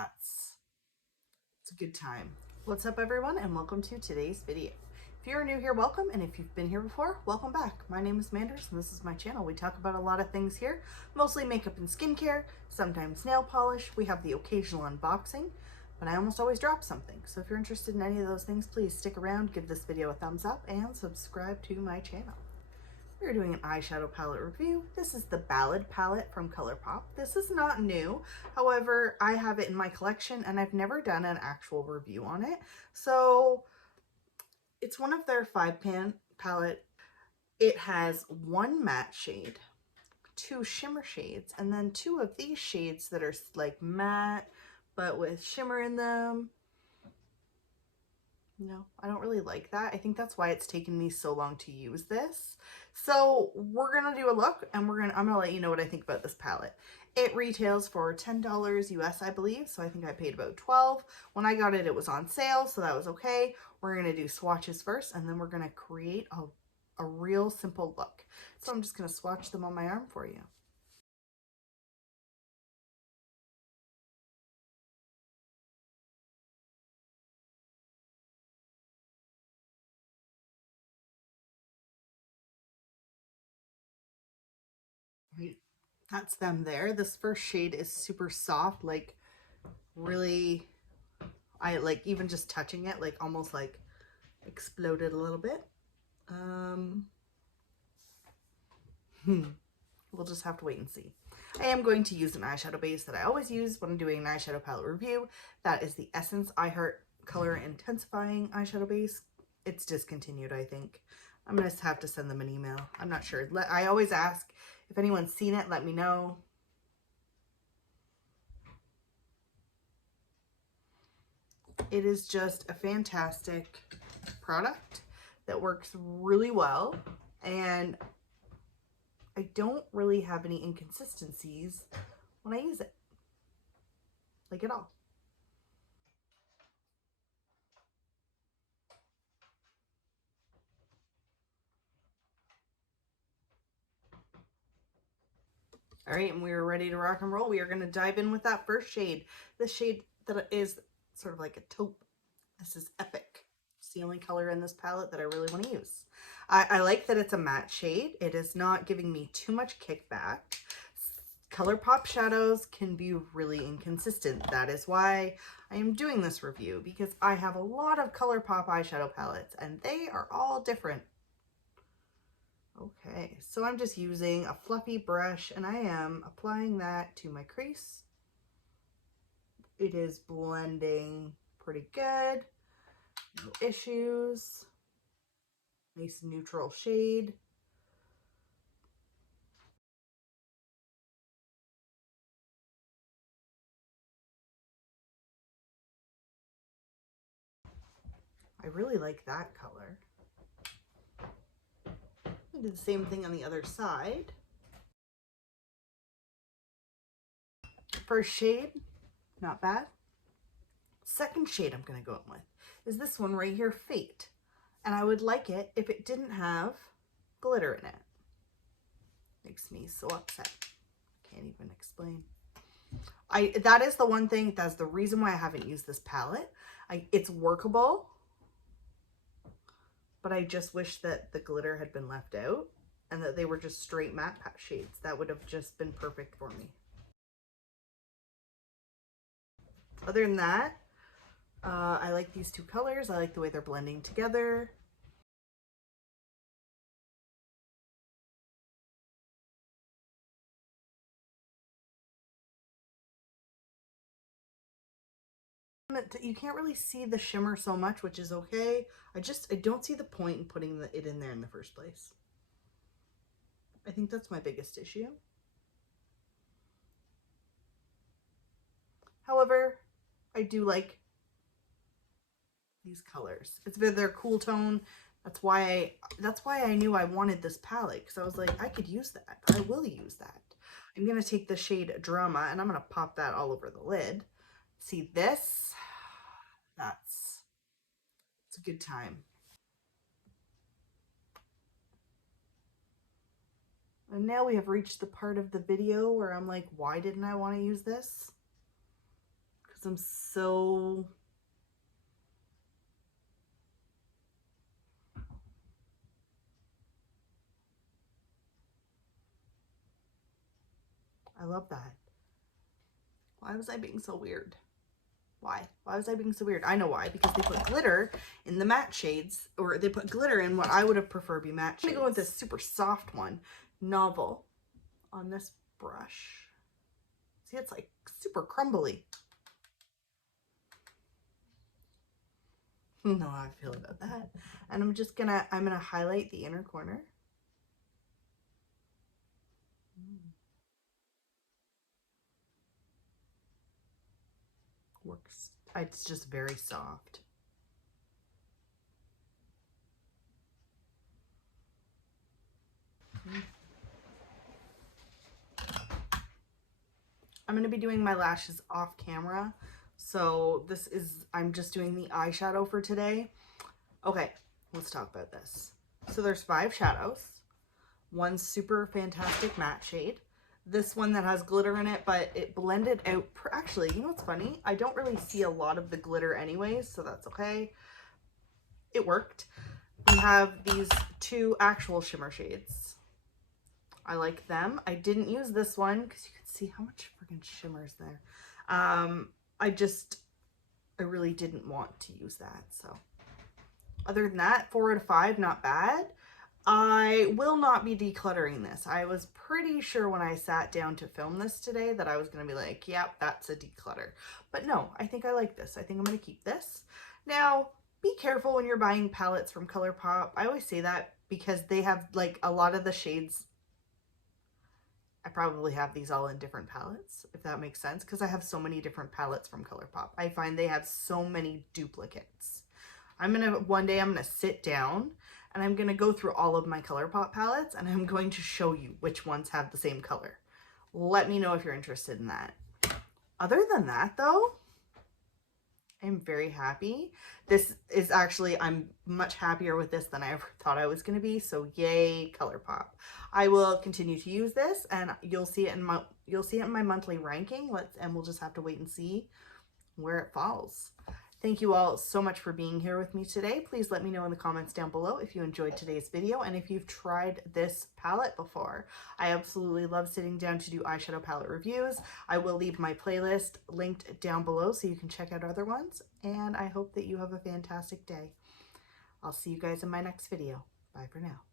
It's a good time. What's up everyone, and welcome to today's video. If you're new here, welcome, and if you've been here before, welcome back. My name is Manders and this is my channel. We talk about a lot of things here, mostly makeup and skincare, sometimes nail polish. We have the occasional unboxing, but I almost always drop something. So if you're interested in any of those things, please stick around, give this video a thumbs up, and subscribe to my channel. We're doing an eyeshadow palette review. This is the Ballad palette from ColourPop. This is not new. However, I have it in my collection and I've never done an actual review on it. So it's one of their 5-pan palette. It has one matte shade, 2 shimmer shades, and then 2 of these shades that are like matte, but with shimmer in them. No, I don't really like that. I think that's why it's taken me so long to use this. So we're gonna do a look and I'm gonna let you know what I think about this palette. It retails for $10 US, I believe. So I think I paid about 12. When I got it, it was on sale, so that was okay. We're gonna do swatches first, and then we're gonna create a real simple look. So I'm just gonna swatch them on my arm for you. Right. That's them there. This first shade is super soft, like really, I like even just touching it, like almost like exploded a little bit. We'll just have to wait and see. I am going to use an eyeshadow base that I always use when I'm doing an eyeshadow palette review. That is the Essence I Heart Color Intensifying Eyeshadow Base. It's discontinued, I think. I'm going to have to send them an email. I'm not sure. I always ask if anyone's seen it, let me know. It is just a fantastic product that works really well, and I don't really have any inconsistencies when I use it, like at all. All right, and we are ready to rock and roll. We are going to dive in with that first shade. The shade that is sort of like a taupe. This is Epic. It's the only color in this palette that I really want to use. I like that it's a matte shade. It is not giving me too much kickback. ColourPop shadows can be really inconsistent. That is why I am doing this review, because I have a lot of ColourPop eyeshadow palettes and they are all different. Okay, so I'm just using a fluffy brush and I am applying that to my crease. It is blending pretty good, no issues. Nice neutral shade. I really like that color. I did the same thing on the other side. First shade, not bad. Second shade I'm going to go in with is this one right here, Fate. And I would like it if it didn't have glitter in it. Makes me so upset. Can't even explain. That is the one thing, that's the reason why I haven't used this palette. It's workable, but I just wish that the glitter had been left out and that they were just straight matte shades. That would have just been perfect for me. Other than that, I like these two colors. I like the way they're blending together. You can't really see the shimmer so much, which is okay. I don't see the point in putting it in there in the first place. I think that's my biggest issue. However, I do like these colors. They're cool tone. That's why I knew I wanted this palette, because I was like, I could use that. I will use that. I'm going to take the shade Drama and I'm going to pop that all over the lid. See this? It's a good time. And now we have reached the part of the video where I'm like, why didn't I want to use this? Because them so... I love that. Why was I being so weird? Why? Why was I being so weird? I know why. Because they put glitter in the matte shades, or they put glitter in what I would have preferred be matte shades. I'm gonna go with this super soft one, Novel, on this brush. See, it's like super crumbly. You know how I feel about that. And I'm gonna highlight the inner corner. Works. It's just very soft. I'm going to be doing my lashes off camera. So I'm just doing the eyeshadow for today. Okay, let's talk about this. So there's 5 shadows. One super fantastic matte shade. This one that has glitter in it, but it blended out. Actually, you know what's funny? I don't really see a lot of the glitter anyways, so that's okay. It worked. We have these 2 actual shimmer shades. I like them. I didn't use this one because you can see how much freaking shimmer is there. I really didn't want to use that. So other than that, 4 out of 5, not bad. I will not be decluttering this. I was pretty sure when I sat down to film this today that I was going to be like, yep, that's a declutter. But no, I think I like this. I think I'm going to keep this. Now, be careful when you're buying palettes from ColourPop. I always say that because they have like a lot of the shades. I probably have these all in different palettes, if that makes sense, because I have so many different palettes from ColourPop. I find they have so many duplicates. One day I'm gonna sit down and I'm gonna go through all of my ColourPop palettes and I'm going to show you which ones have the same color. Let me know if you're interested in that. Other than that though, I'm very happy. This is actually, I'm much happier with this than I ever thought I was going to be. So yay, ColourPop. I will continue to use this and you'll see it in my monthly ranking. And we'll just have to wait and see where it falls. Thank you all so much for being here with me today. Please let me know in the comments down below if you enjoyed today's video and if you've tried this palette before. I absolutely love sitting down to do eyeshadow palette reviews. I will leave my playlist linked down below so you can check out other ones. And I hope that you have a fantastic day. I'll see you guys in my next video. Bye for now.